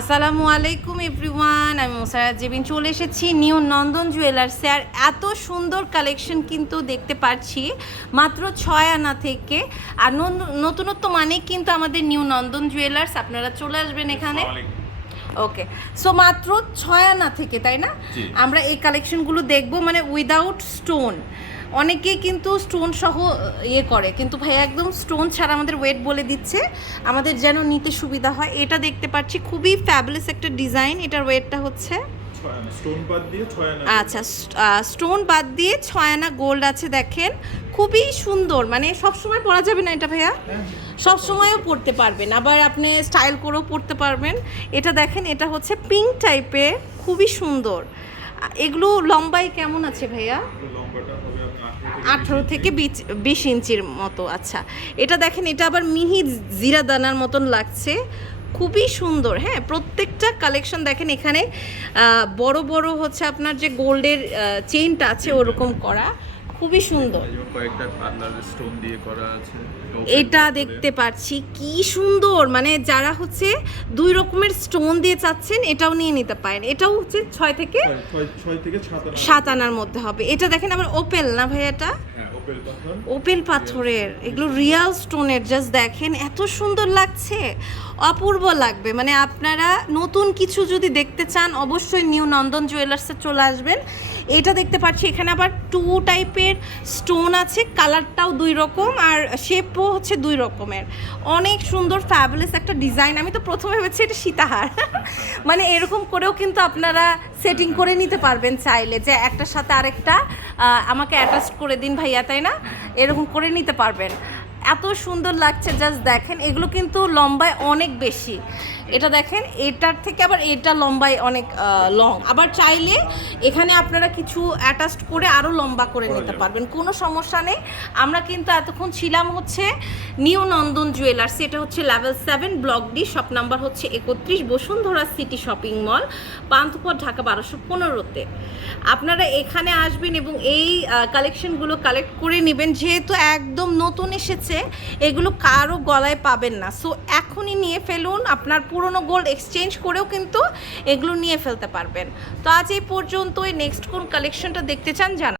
আসসালামু আলাইকুম এভরিওয়ান আমি মোসারাত জেবিন চলে এসেছি নিউ নন্দন জুয়েলার্সে আর এত সুন্দর কালেকশন কিন্তু দেখতে পাচ্ছি মাত্র ছয় আনা থেকে। আর নতুনত্ব মানে কিন্তু আমাদের নিউ নন্দন জুয়েলার্স আপনারা চলে আসবেন এখানে। ওকে সো মাত্র ছয় আনা থেকে তাই না? আমরা এই কালেকশনগুলো দেখব মানে উইদাউট স্টোন অনেকেই কিন্তু স্টোন সহ ইয়ে করে। কিন্তু ভাই একদম স্টোন ছাড়া আমাদের ওয়েট বলে দিচ্ছে। আমাদের যেন নিতে সুবিধা হয়। এটা দেখতে পাচ্ছি খুবই ফ্যাবুলাস একটা ডিজাইন এটার ওয়েটটা হচ্ছে আচ্ছা স্টোন বাদ দিয়ে ছয় আনা গোল্ড আছে দেখেন। খুবই সুন্দর মানে সব সময় পরা যাবে না এটা ভাইয়া? সব সময়ও পরতে পারবেন। আবার আপনি স্টাইল করেও পরতে পারবেন। এটা দেখেন এটা হচ্ছে পিঙ্ক টাইপের খুবই সুন্দর। এগুলো লম্বাই কেমন আছে ভাইয়া? আঠারো থেকে বিশ ইঞ্চির মতো আচ্ছা। এটা দেখেন এটা আবার মিহি জিরা দানার মতন লাগছে। খুবই সুন্দর হ্যাঁ? প্রত্যেকটা কালেকশন দেখেন এখানে বড় বড় হচ্ছে আপনার যে গোল্ডের চেইনটা আছে ওরকম করা। খুবই সুন্দর। কয়েকটা পার্লার স্টোন দিয়ে করা আছে। এটা দেখতে পাচ্ছি কি সুন্দর। মানে যারা হচ্ছে দুই রকমের স্টোন দিয়ে চাচ্ছেন এটাও নিয়ে নিতে পারেন। এটাও হচ্ছে ছয় থেকে ছয়- সাত আনার মধ্যে হবে। এটা দেখেন আবার ওপেল না ভাই এটা? হ্যাঁ ওপেল ওপেল পাথরের। এগুলো রিয়াল স্টোনের জাস্ট দেখেন এত সুন্দর লাগছে। অপূর্ব লাগবে। মানে আপনারা নতুন কিছু যদি দেখতে চান অবশ্যই নিউ নন্দন জুয়েলার্সে চলে আসবেন। এটা দেখতে পাচ্ছি এখানে আবার টু টাইপের স্টোন আছে, কালারটাও দুই রকম আর শেপও হচ্ছে দুই রকমের। অনেক সুন্দর ফ্যাবলেস একটা ডিজাইন আমি তো প্রথমে ভেবেছি এটা সীতাহার। মানে এরকম করেও কিন্তু আপনারা সেটিং করে নিতে পারবেন চাইলে যে একটার সাথে আরেকটা আমাকে অ্যাটাচ করে দিন ভাইয়া, তাই না? এরকম করে নিতে পারবেন। এত সুন্দর লাগছে জাস্ট দেখেন এগুলো কিন্তু লম্বায় অনেক বেশি। এটা দেখেন এটার থেকে আবার এটা লম্বায় অনেক লং আবার চাইলে এখানে আপনারা কিছু অ্যাটাচড করে আরও লম্বা করে নিতে পারবেন কোনো সমস্যা নেই। আমরা কিন্তু এতক্ষণ ছিলাম হচ্ছে নিউ নন্দন জুয়েলার্স এটা হচ্ছে level seven block D shop number হচ্ছে একত্রিশ Bashundhara city shopping mall Panthapath Dhaka বারোশো পনেরোতে। আপনারা এখানে আসবেন এবং এই কালেকশনগুলো কালেক্ট করে নেবেন যেহেতু একদম নতুন এসেছে এগুলো কারও গলায় পাবেন না। সো এখনই নিয়ে ফেলুন আপনার পুরনো গোল্ড এক্সচেঞ্জ করেও কিন্তু এগুলো নিয়ে ফেলতে পারবেন। তো আজ এই পর্যন্তই। নেক্সট কোন কালেকশনটা দেখতে চান জানা